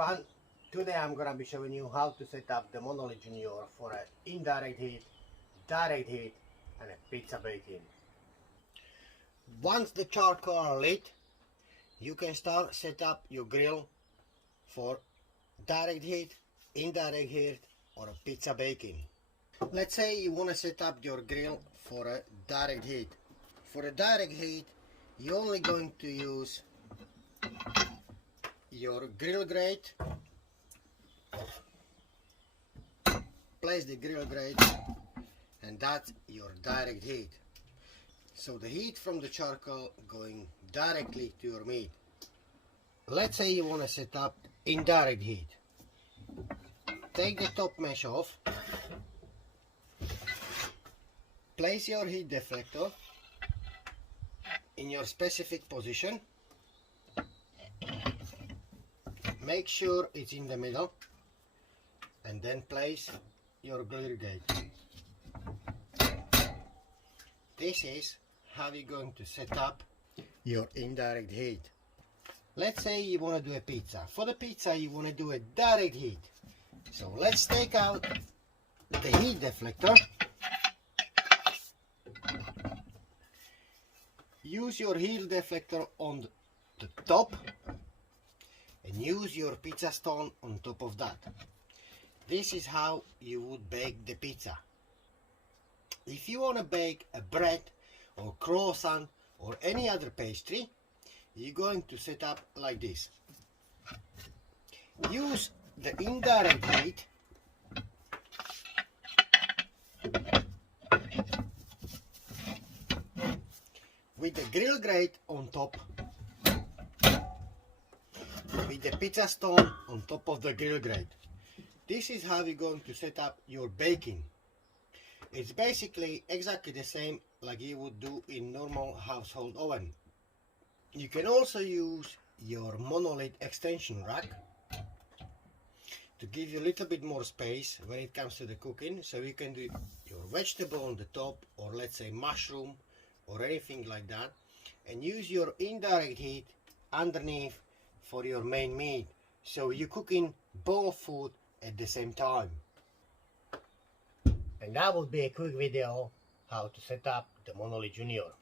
everyone, today I'm gonna be showing you how to set up the Monolith Junior for an indirect heat, direct heat and a pizza baking. Once the charcoal are lit, you can start set up your grill for direct heat, indirect heat or a pizza baking. Let's say you want to set up your grill for a direct heat. For a direct heat, you're only going to use your grill grate. Place the grill grate and that's your direct heat. So the heat from the charcoal going directly to your meat. Let's say you want to set up indirect heat. Take the top mesh off. Place your heat deflector in your specific position. Make sure it's in the middle and then place your grill grate. This is how you're going to set up your indirect heat. Let's say you want to do a pizza. For the pizza you want to do a direct heat. So let's take out the heat deflector. Use your heat deflector on the top and use your pizza stone on top of that. This is how you would bake the pizza. If you want to bake a bread or croissant or any other pastry, you're going to set up like this. Use the indirect heat with the grill grate on top, with the pizza stone on top of the grill grate. This is how you're going to set up your baking. It's basically exactly the same like you would do in normal household oven. You can also use your Monolith extension rack to give you a little bit more space when it comes to the cooking, so you can do your vegetable on the top, or let's say mushroom or anything like that, and use your indirect heat underneath for your main meat, so you're cooking both food at the same time. And that would be a quick video how to set up the Monolith Junior.